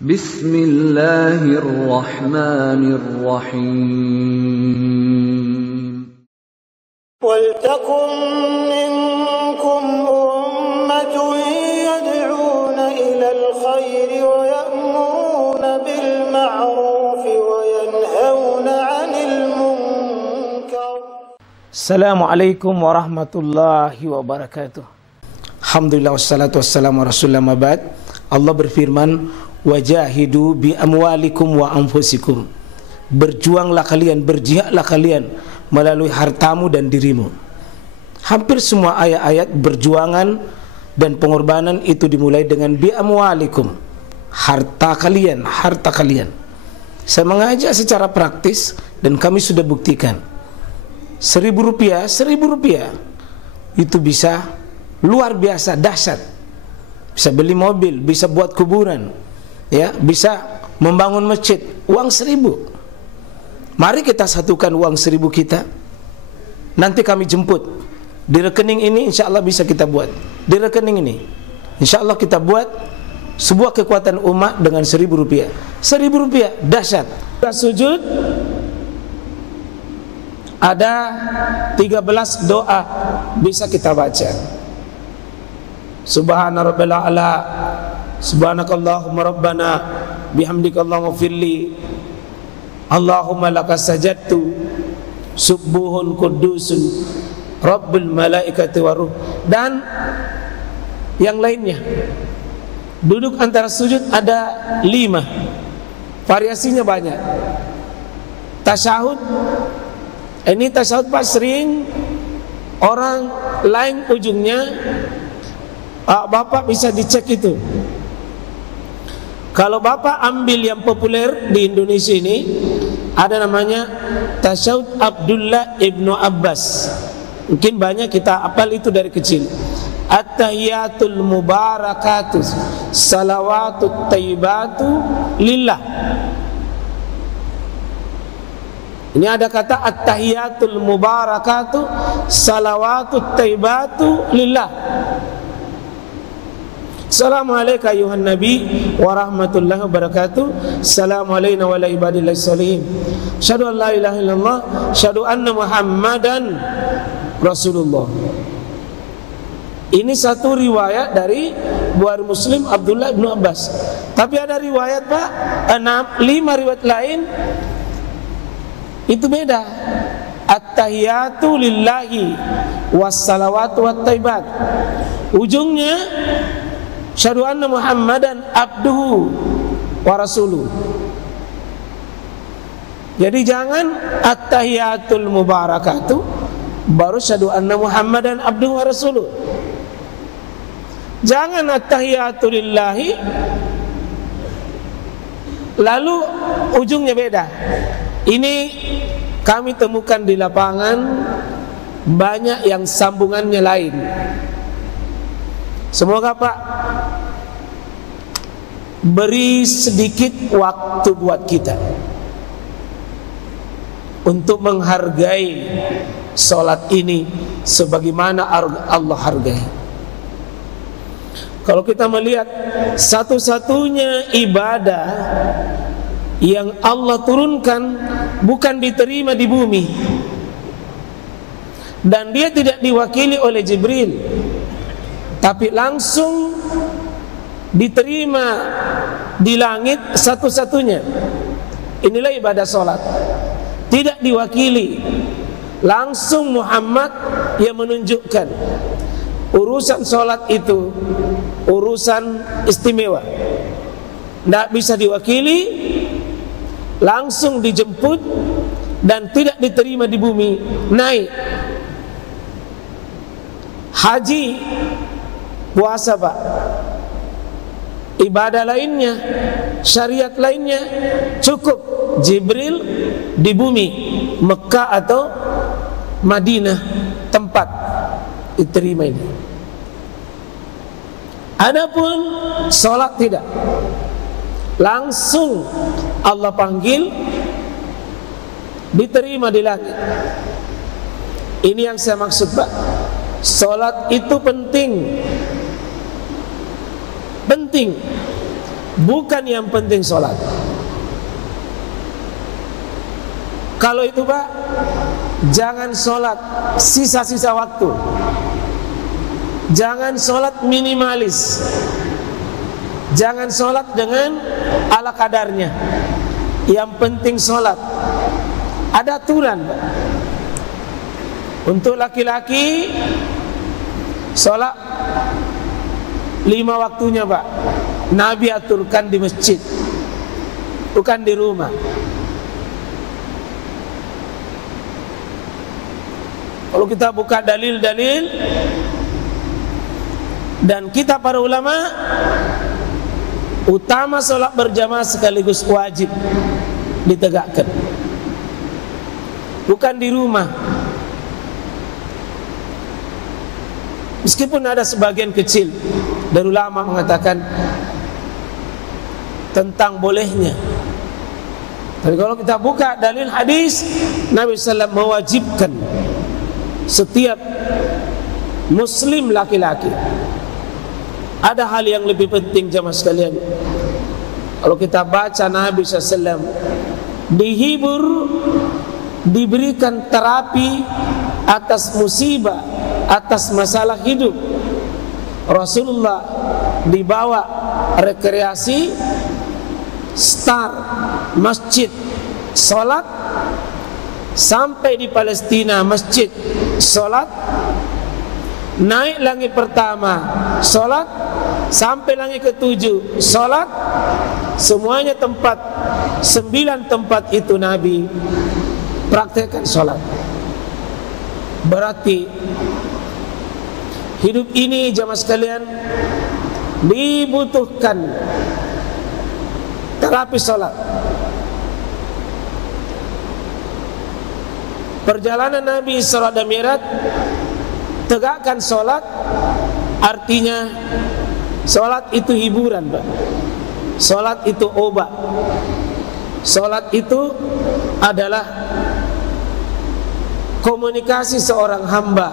Bismillahirrahmanirrahim. Waltakum minkum ummatun yad'una ilal khairi wa ya'muruna bil ma'ruf wa yanhauna 'anil munkar. Assalamualaikum warahmatullahi wabarakatuh. Alhamdulillah wassalatu wassalamu ala rasulillah mabad. Allah berfirman, wajahidu bi amwalikum wa anfusikum. Berjuanglah kalian, berjihadlah kalian melalui hartamu dan dirimu. Hampir semua ayat-ayat berjuangan dan pengorbanan itu dimulai dengan bi amwalikum, harta kalian, harta kalian. Saya mengajak secara praktis dan kami sudah buktikan. Rp1.000 itu bisa luar biasa dahsyat. Bisa beli mobil, bisa buat kuburan, ya, bisa membangun masjid. Uang 1.000. Mari kita satukan uang 1.000 kita. Nanti kami jemput di rekening ini, insya Allah bisa kita buat. Di rekening ini, insya Allah kita buat sebuah kekuatan umat dengan Rp1.000. Rp1.000 dahsyat. Kita sujud, ada 13 doa bisa kita baca. Subhana rabbil a'la, subhanakallahumma rabbana bihamdika allahumma firli, Allahumma laka sajadtu subuhun kudusun rabbul malaikati waruh, dan yang lainnya. Duduk antara sujud ada 5, variasinya banyak. Tasyahud, ini tasyahud Pak, sering orang lain ujungnya. Bapak bisa dicek itu. Kalau Bapak ambil yang populer di Indonesia ini, ada namanya tasyahud Abdullah ibnu Abbas. Mungkin banyak kita hafal itu dari kecil. At-tahiyatul mubarakatuh salawatut tayyibatu lillah. Ini ada kata at-tahiyatul mubarakatuh salawatut tayyibatu lillah. Assalamualaikum ayuhan nabi wa rahmatullahi wa barakatuh. Assalamualaikum wa ala ibadillahi sholihin. Asyhadu an la ilaha illallah, asyhadu anna muhammadan rasulullah. Ini satu riwayat dari Bukhari Muslim Abdullah bin Abbas. Tapi ada riwayat Pak, 5 riwayat lain itu beda. At-tahiyatu lillahi wassalawatu wattaibat. Ujungnya asyhadu anna muhammadan abduhu wa rasuluh. Jadi jangan at-tahiyatul mubarakatuh baru asyhadu anna muhammadan abduhu wa rasuluh. Jangan at-tahiyatu lillahi lalu ujungnya beda. Ini kami temukan di lapangan banyak yang sambungannya lain. Semoga Pak beri sedikit waktu buat kita untuk menghargai sholat ini sebagaimana Allah hargai. Kalau kita melihat satu-satunya ibadah yang Allah turunkan bukan diterima di bumi, dan dia tidak diwakili oleh Jibril, tapi langsung diterima di langit satu-satunya. Inilah ibadah sholat. Tidak diwakili, langsung Muhammad yang menunjukkan. Urusan sholat itu urusan istimewa, tidak bisa diwakili, langsung dijemput dan tidak diterima di bumi, naik. Haji, puasa Pak, ibadah lainnya, syariat lainnya cukup Jibril di bumi, Mekah atau Madinah tempat diterima ini. Adapun sholat tidak, langsung Allah panggil, diterima di langit. Ini yang saya maksud Pak. Sholat itu penting, bukan yang penting sholat. Kalau itu Pak, jangan sholat sisa-sisa waktu, jangan sholat minimalis, jangan sholat dengan ala kadarnya. Yang penting sholat. Ada aturan Pak. Untuk laki-laki sholat 5 waktunya Pak, Nabi aturkan di masjid, bukan di rumah. Kalau kita buka dalil-dalil, dan kita para ulama, utama sholat berjamaah sekaligus wajib ditegakkan, bukan di rumah. Meskipun ada sebagian kecil dari ulama mengatakan tentang bolehnya, tapi kalau kita buka dalil hadis, Nabi SAW mewajibkan setiap muslim laki-laki. Ada hal yang lebih penting jamaah sekalian. Kalau kita baca Nabi SAW dihibur, diberikan terapi atas musibah, atas masalah hidup. Rasulullah dibawa rekreasi, star masjid, sholat. Sampai di Palestina masjid, sholat. Naik langit pertama, sholat. Sampai langit ke-7, sholat. Semuanya tempat, 9 tempat itu Nabi praktekkan sholat. Berarti hidup ini jamaah sekalian dibutuhkan terapi sholat. Perjalanan Nabi Isra dan Mi'raj, tegakkan sholat, artinya sholat itu hiburan Pak. Sholat itu obat. Sholat itu adalah komunikasi seorang hamba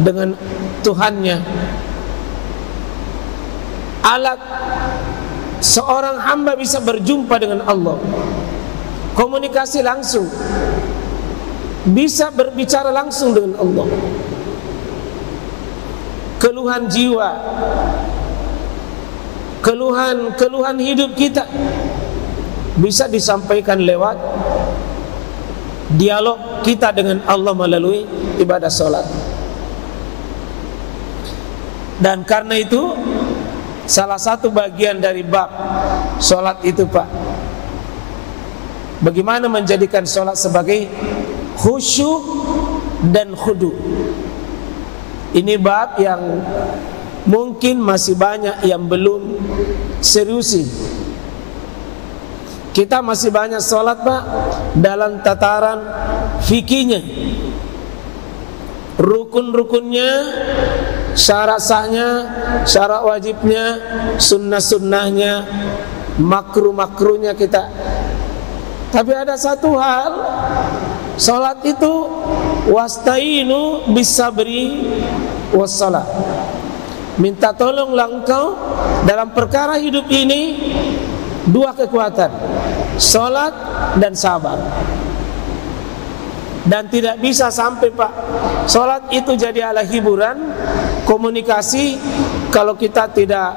dengan Tuhannya. Alat seorang hamba bisa berjumpa dengan Allah, komunikasi langsung, bisa berbicara langsung dengan Allah. Keluhan jiwa, keluhan hidup kita bisa disampaikan lewat dialog kita dengan Allah melalui ibadah sholat. Dan karena itu salah satu bagian dari bab sholat itu Pak, bagaimana menjadikan sholat sebagai khusyuk dan khudu. Ini bab yang mungkin masih banyak yang belum seriusi. Kita masih banyak sholat Pak dalam tataran fikihnya, rukun-rukunnya, syarat sahnya, syarat wajibnya, sunnah-sunnahnya, makruh-makruhnya kita. Tapi ada satu hal, sholat itu wasta'inu bisabri wassalah. Minta tolonglah engkau dalam perkara hidup ini, dua kekuatan, sholat dan sabar. Dan tidak bisa sampai Pak sholat itu jadi ala hiburan, komunikasi, kalau kita tidak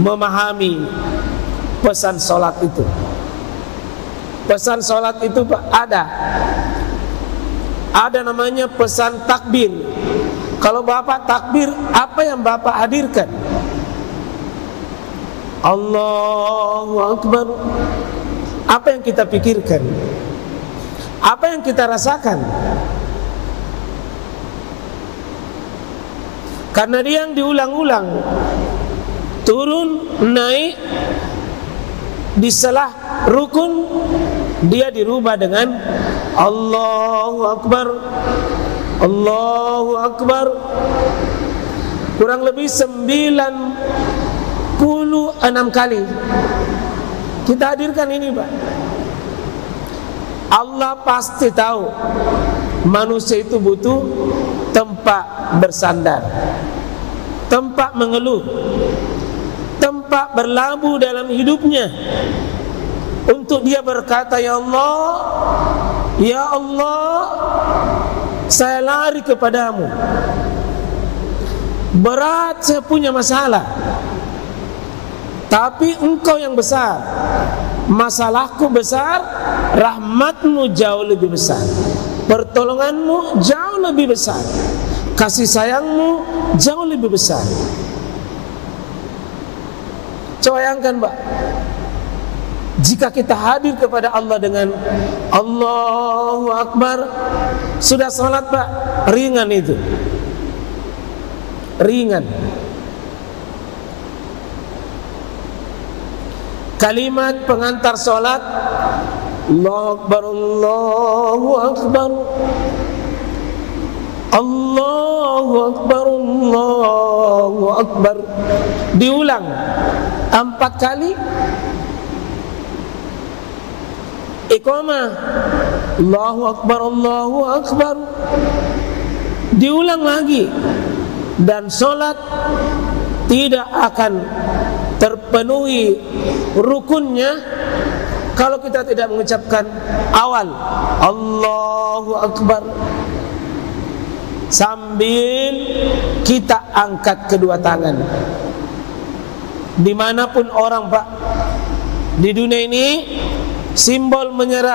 memahami pesan sholat itu. Pesan sholat itu Pak ada namanya pesan takbir. Kalau Bapak takbir, apa yang Bapak hadirkan? Allahu Akbar. Apa yang kita pikirkan? Apa yang kita rasakan? Karena dia yang diulang-ulang, turun, naik, di setelah rukun dia dirubah dengan Allahu Akbar, Allahu Akbar. Kurang lebih 96 kali kita hadirkan ini Pak. Allah pasti tahu manusia itu butuh tempat bersandar. tempat mengeluh, tempat berlabuh dalam hidupnya, untuk dia berkata, ya Allah, saya lari kepadamu. Berat saya punya masalah, tapi Engkau yang besar. Masalahku besar, rahmatmu jauh lebih besar, pertolonganmu jauh lebih besar, kasih sayangmu jauh lebih besar. Coba bayangkan, Pak, jika kita hadir kepada Allah dengan Allahu Akbar, sudah salat, Pak, ringan itu, ringan. Kalimat pengantar salat, Allahu Akbar, Allahu Akbar, Allahu Akbar, Allahu Akbar, diulang 4 kali. Iqamah, Allahu Akbar, Allahu Akbar, diulang lagi. Dan salat tidak akan terpenuhi rukunnya kalau kita tidak mengucapkan awal Allahu Akbar sambil kita angkat kedua tangan. Dimanapun orang, Pak, di dunia ini, simbol menyerah